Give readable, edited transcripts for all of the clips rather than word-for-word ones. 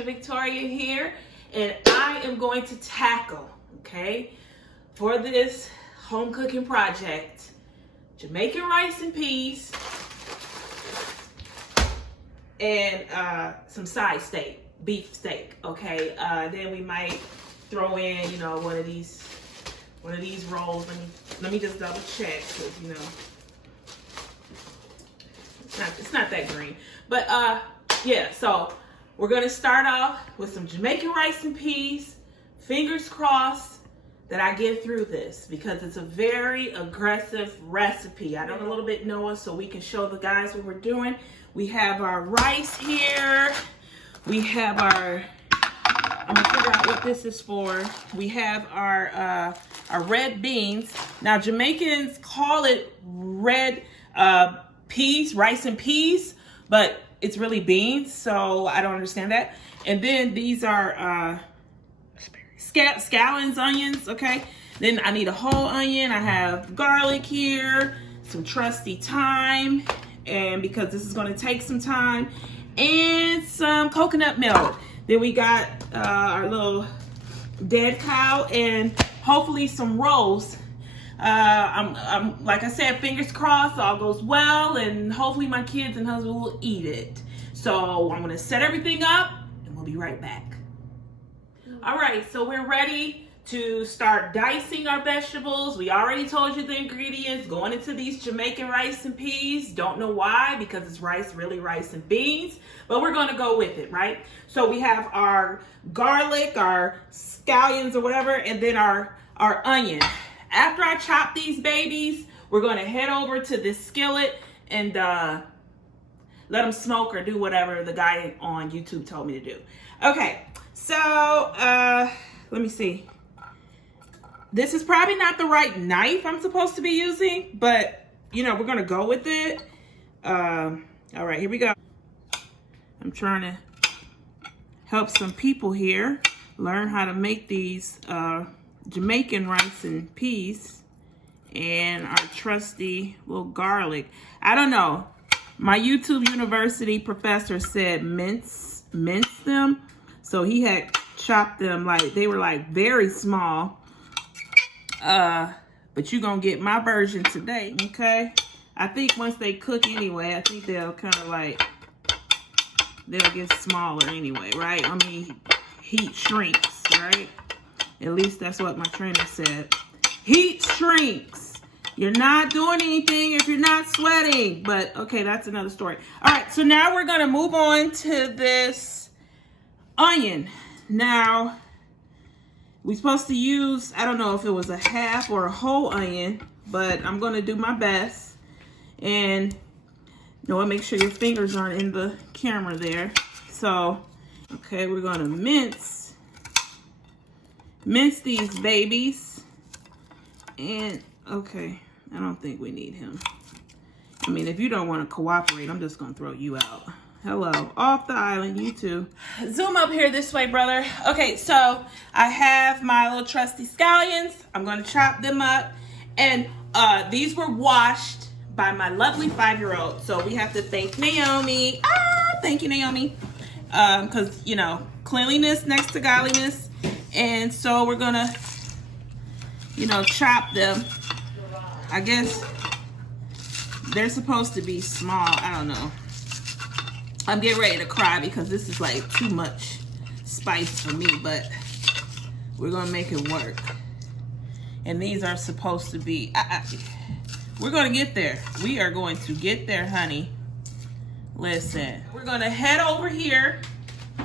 Ayesha Victoria here, and I am going to tackle, for this home cooking project, Jamaican rice and peas, and some side steak, beef steak, then we might throw in, one of these rolls. Let me just double check, because, it's not that green. But yeah, so we're gonna start off with some Jamaican rice and peas. Fingers crossed that I get through this, because it's a very aggressive recipe. I don't a little bit know it, so we can show the guys what we're doing. We have our rice here. We have our, I'm gonna figure out what this is for. We have our red beans. Now Jamaicans call it red peas, rice and peas, but it's really beans, so I don't understand that. And then these are scallions, onions, Then I need a whole onion. I have garlic here, some trusty thyme, and because this is gonna take some time, and some coconut milk. Then we got our little dead cow, and hopefully some rolls. I'm like I said, fingers crossed, all goes well, and hopefully my kids and husband will eat it. So I'm gonna set everything up, and we'll be right back. All right, so we're ready to start dicing our vegetables. We already told you the ingredients going into these Jamaican rice and peas. Don't know why, because it's really rice and beans, but we're gonna go with it, right? So we have our garlic, our scallions or whatever, and then our onion. After I chop these babies, we're gonna head over to this skillet and let them smoke or do whatever the guy on YouTube told me to do. Okay, so let me see. This is probably not the right knife I'm supposed to be using, but we're gonna go with it. All right, here we go. I'm trying to help some people here learn how to make these Jamaican rice and peas, and our trusty little garlic. I don't know. My YouTube University professor said mince them. So he had chopped them like they were like very small. But you're gonna get my version today, okay? I think once they cook anyway, I think they'll kind of like, they'll get smaller anyway, right? I mean, heat shrinks, right? At least that's what my trainer said. Heat shrinks. You're not doing anything if you're not sweating. But okay, that's another story. All right, so now we're gonna move on to this onion. Now, we're supposed to use, I don't know if it was a half or a whole onion, but I'm gonna do my best. And make sure your fingers aren't in the camera there. So, okay, we're gonna mince these babies. And okay, I don't think we need him. I mean, if you don't want to cooperate, I'm just gonna throw you out. Hello, off the island, you too. Zoom up here this way, brother. Okay, so I have my little trusty scallions. I'm gonna chop them up, and these were washed by my lovely 5-year-old. So we have to thank Naomi. Thank you, Naomi. Because cleanliness next to godliness. And so we're gonna, chop them. I guess they're supposed to be small. I don't know. I'm getting ready to cry because this is like too much spice for me, but we're gonna make it work. And these are supposed to be, we're gonna get there. We are going to get there, honey. Listen, we're gonna head over here.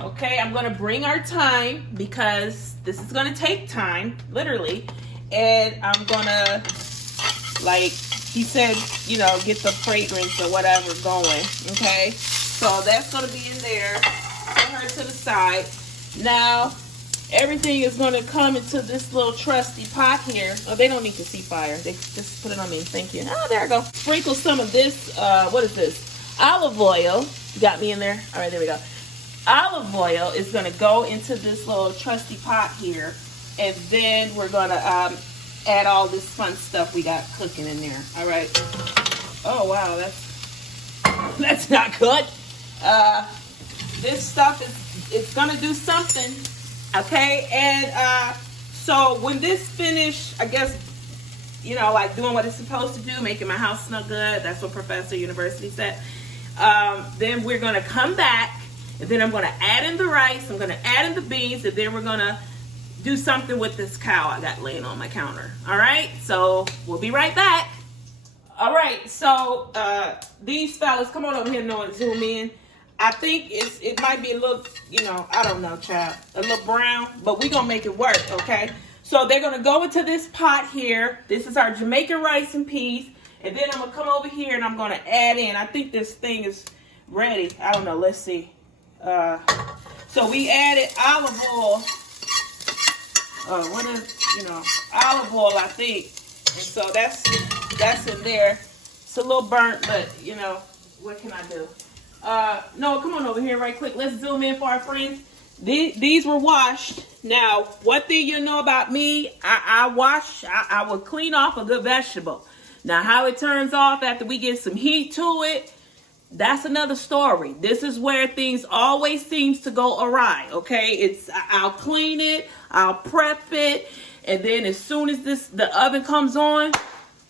Okay, I'm gonna bring our thyme because this is gonna take time, literally. And I'm gonna, like he said, get the fragrance or whatever going, okay? So that's gonna be in there. Put her to the side. Now, everything is gonna come into this little trusty pot here. Oh, they don't need to see fire. They just put it on me, thank you. Oh, there we go. Sprinkle some of this, what is this? Olive oil. You got me in there? All right, there we go. Olive oil is gonna go into this little trusty pot here, and then we're gonna add all this fun stuff we got cooking in there. All right. Oh wow, that's not good. This stuff is it's gonna do something. Okay, and so when this finished, I guess, you know, like doing what it's supposed to do, making my house smell good. That's what Professor University said. Then we're gonna come back, and then I'm gonna add in the rice. I'm gonna add in the beans, and then we're gonna do something with this cow I got laying on my counter. All right, so we'll be right back. All right, so these fellas, come on over here and zoom in. I think it might be a little, you know, I don't know, child, a little brown, but we're gonna make it work, okay? So they're gonna go into this pot here. This is our Jamaican rice and peas, and then I'm gonna come over here and I'm gonna add in. I think this thing is ready. I don't know. Let's see. So we added olive oil. Olive oil, I think. And so that's in there. It's a little burnt, but you know, what can I do? No, come on over here right quick. Let's zoom in for our friends. These were washed. Now, one thing you know about me, I will clean off a good vegetable. Now, how it turns off after we get some heat to it, that's another story. This is where things always seems to go awry, okay? I'll clean it, I'll prep it, and then as soon as the oven comes on,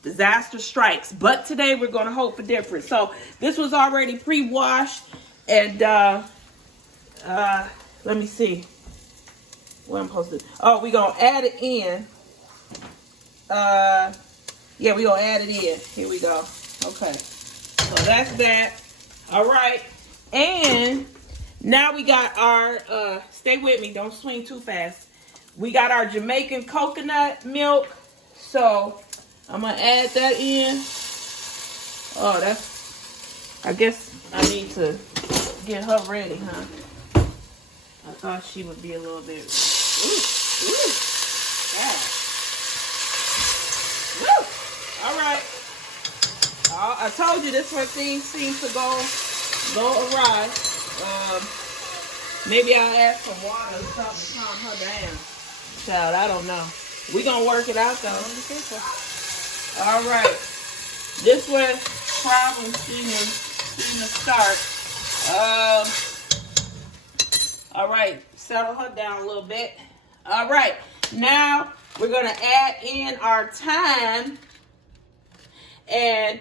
disaster strikes. But today we're going to hope for different. So this was already pre-washed, and let me see what I'm supposed to do. Oh, we're going to add it in. Yeah, we're going to add it in. Here we go. Okay. So that's that. All right. And now we got our, stay with me. Don't swing too fast. We got our Jamaican coconut milk. So I'm going to add that in. Oh, I guess I need to get her ready, huh? I thought she would be a little bit. Ooh, yeah. Woo! All right. I told you this where things seem to go awry. Maybe I'll add some water or something to calm her down. Child, I don't know. We're going to work it out, though. All right. This was problem seem to start. All right. Settle her down a little bit. All right. Now, we're going to add in our thyme. And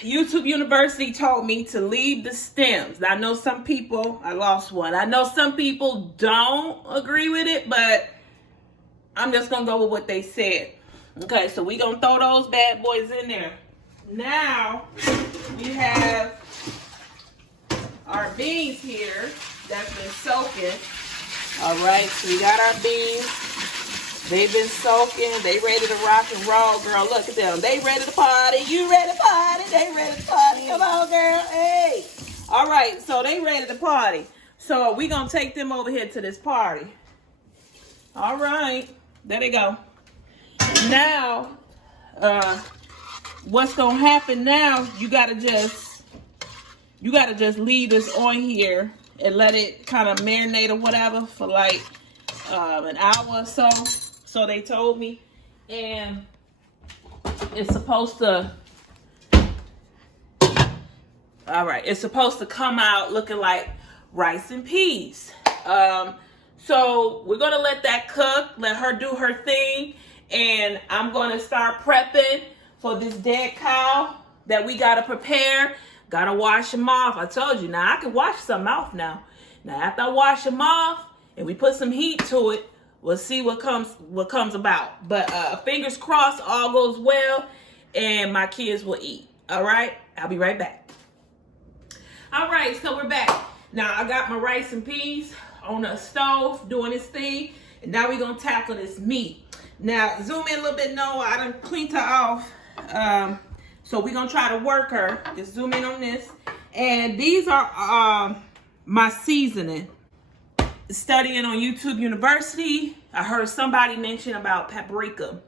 YouTube University told me to leave the stems. I know some people, I lost one. I know some people don't agree with it, but I'm just going to go with what they said. Okay, so we're going to throw those bad boys in there. Now, we have our beans here that's been soaking. All right, so we got our beans. They've been soaking. They ready to rock and roll, girl. Look at them. They ready to party. You ready to party? They ready to party. Come on, girl. Hey. All right, so they ready to party. So we going to take them over here to this party. All right. There they go. Now, what's going to happen now, you got to just leave this on here and let it kind of marinate or whatever for like an hour or so. So they told me, and it's supposed to, all right, it's supposed to come out looking like rice and peas. So we're going to let that cook, let her do her thing, and I'm going to start prepping for this dead cow that we got to prepare. Got to wash them off. I told you, now I can wash some off now. Now after I wash them off and we put some heat to it, we'll see what comes about. But fingers crossed, all goes well, and my kids will eat. All right? I'll be right back. All right, so we're back. Now, I got my rice and peas on the stove doing this thing, and now we're going to tackle this meat. Now, zoom in a little bit. No, I done cleaned her off. So we're going to try to work her. Just zoom in on this. And these are my seasoning. Studying on YouTube University, I heard somebody mention about paprika.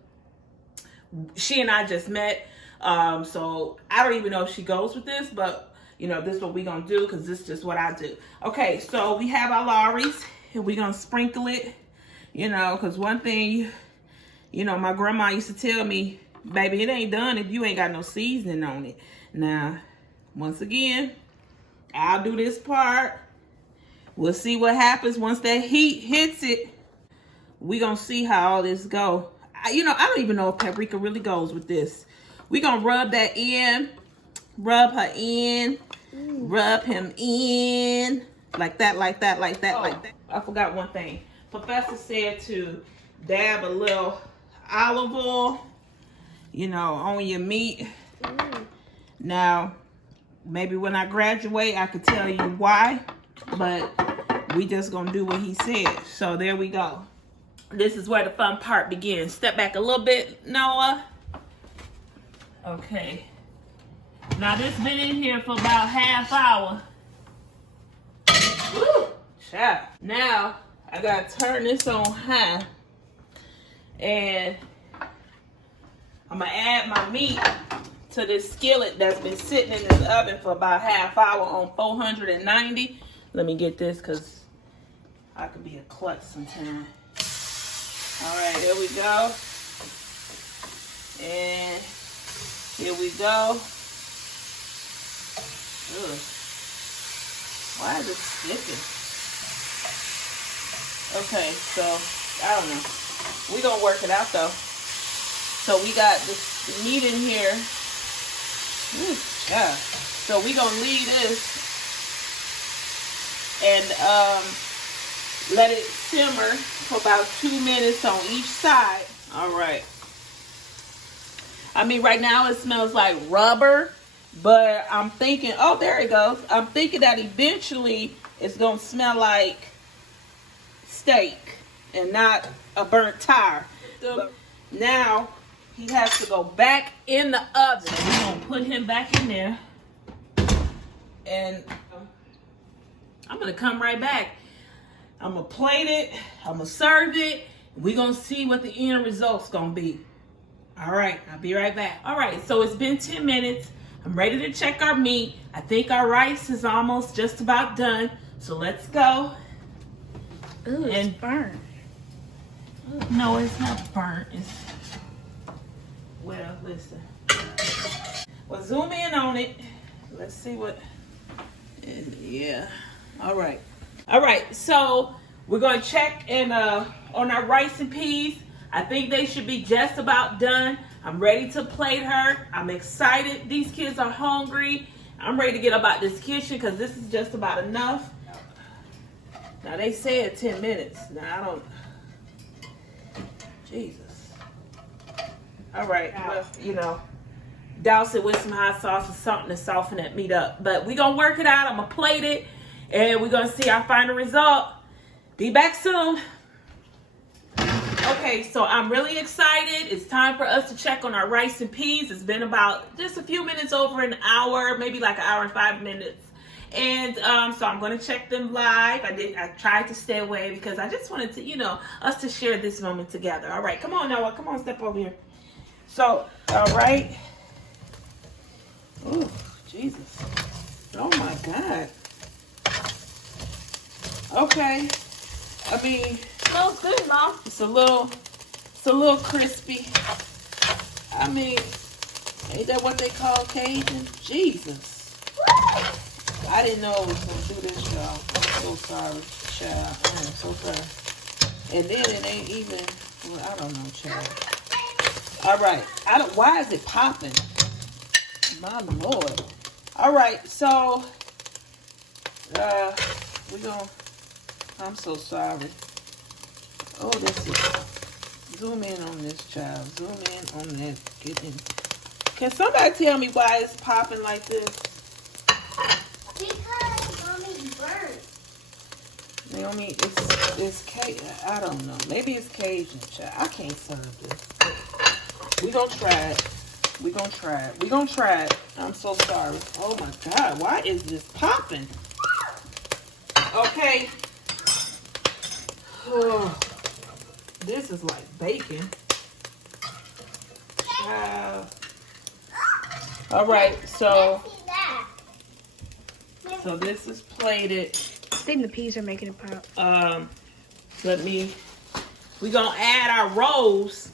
She and I just met, so I don't even know if she goes with this, but you know, this is what we're gonna do because this is just what I do. Okay, so we have our Lawry's and we're gonna sprinkle it, you know, because one thing, you know, my grandma used to tell me, baby, it ain't done if you ain't got no seasoning on it. Now, once again, I'll do this part. We'll see what happens once that heat hits it. We gonna see how all this go. I don't even know if paprika really goes with this. We gonna rub that in, rub her in, rub him in, like that, like that, like that, like that. I forgot one thing. Professor said to dab a little olive oil, on your meat. Now, maybe when I graduate, I could tell you why, but we just gonna do what he said. So there we go. This is where the fun part begins. Step back a little bit, Noah. Okay. Now this been in here for about half hour. Woo! Child. Now I gotta turn this on high, and I'm gonna add my meat to this skillet that's been sitting in this oven for about half hour on 490. Let me get this because I could be a klutz sometimes. All right, there we go. And here we go. Ugh. Why is it sticking? Okay, so I don't know. We're gonna work it out though. So we got this meat in here. Ooh, yeah. So we're gonna leave this and let it simmer for about 2 minutes on each side. All right. I mean, right now it smells like rubber, but I'm thinking, oh, there it goes. I'm thinking that eventually it's gonna smell like steak and not a burnt tire. But now he has to go back in the oven. We're gonna put him back in there, and I'm gonna come right back. I'm gonna plate it, I'm gonna serve it. We're gonna see what the end result's gonna be. All right, I'll be right back. All right, so it's been 10 minutes. I'm ready to check our meat. I think our rice is almost just about done. So let's go. Ooh, it's burnt. No, it's not burnt. Well, listen. Well, zoom in on it. Let's see what. Yeah. All right. All right. So we're gonna check on our rice and peas. I think they should be just about done. I'm ready to plate her. I'm excited. These kids are hungry. I'm ready to get about this kitchen because this is just about enough. Now they said 10 minutes. Now I don't. Jesus. All right. Well, douse it with some hot sauce or something to soften that meat up. But we're going to work it out. I'm going to plate it. And we're going to see our final result. Be back soon. Okay, so I'm really excited. It's time for us to check on our rice and peas. It's been about just a few minutes over an hour, maybe like an hour and 5 minutes. And so I'm going to check them live. I tried to stay away because I just wanted to, us to share this moment together. All right, come on, Noah. Come on, step over here. So, all right. Oh, Jesus. Oh, my God. Okay. I mean, Smells good, Mom. it's a little crispy. I mean, ain't that what they call Cajun? Jesus. I didn't know it was going to do this, y'all. I'm so sorry, child. I am so sorry. And then it ain't even, well, I don't know, child. All right. Why is it popping? My Lord. All right, so, I'm so sorry. Oh, this is, zoom in on this, child. Zoom in on that. Get in. Can somebody tell me why it's popping like this? Because Mommy's burnt. Naomi, it's Cajun. I don't know. Maybe it's Cajun, child. I can't serve this. We're going to try it. We're going to try it. We're going to try it. I'm so sorry. Oh, my God. Why is this popping? Okay. Oh, this is like bacon. All right, so this is plated. I think the peas are making it pop. We're gonna add our rolls.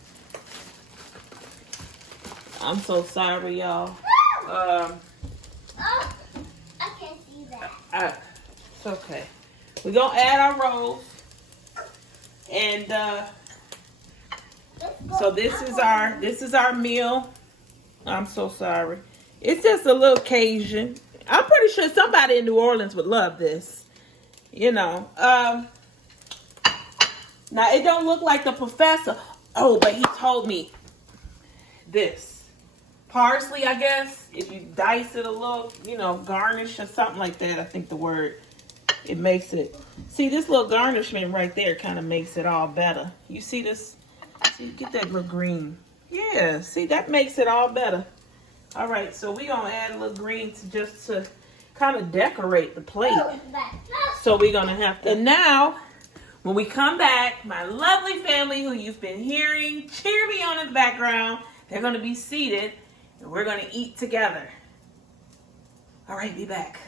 I'm so sorry, y'all. Oh, I can't see that. It's okay. We're gonna add our rolls. And so this is our meal. I'm so sorry. It's just a little Cajun. I'm pretty sure somebody in New Orleans would love this. You know. Now it don't look like the professor. Oh, but he told me this. Parsley, I guess. If you dice it a little, you know, garnish or something like that, I think the word. It makes it. See, this little garnishment right there kind of makes it all better. You see this? See, get that little green. Yeah, see, that makes it all better. All right, so we're going to add a little green to kind of decorate the plate. So we're going to have to. And now, when we come back, my lovely family who you've been hearing cheer me on in the background, they're going to be seated and we're going to eat together. All right, be back.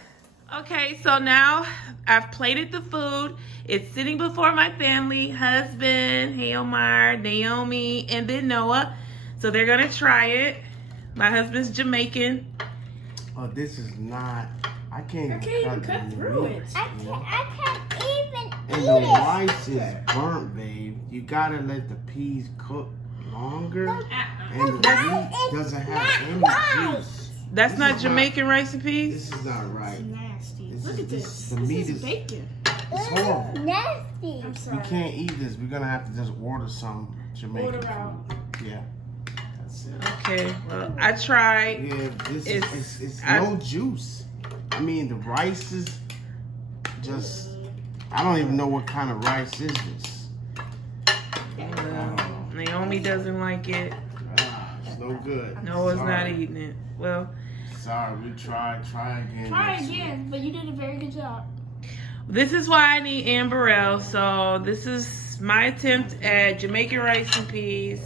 Okay, so now I've plated the food. It's sitting before my family, husband, Omar, Naomi, and then Noah. So they're going to try it. My husband's Jamaican. Oh, this is not... I can't even cut through it. I can't even and eat the it. rice is burnt, babe. You gotta let the peas cook longer. And the meat doesn't have any juice. That's This not is Jamaican recipes? This is not right. Nasty. Look at this. The meat is bacon. It's horrible. Nasty. I'm We sorry. can't eat this. We're gonna have to just order some Jamaican Order out. food. Yeah. That's it. Okay, well, I tried. Yeah, this It's- is no juice. I mean, the rice is just, I don't even know what kind of rice is this. Naomi doesn't like it. It's no good. Noah's not Sorry. eating it. Well, Sorry, we tried. Try again. Try next again, but you did a very good job. this is why I need Amberelle. So this is my attempt at Jamaican rice and peas,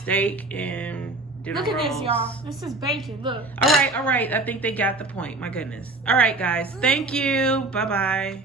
steak, and dinner Look at this, rolls. y'all. This is bacon. Look. All right. I think they got the point. My goodness. All right, guys. Thank you. Bye-bye.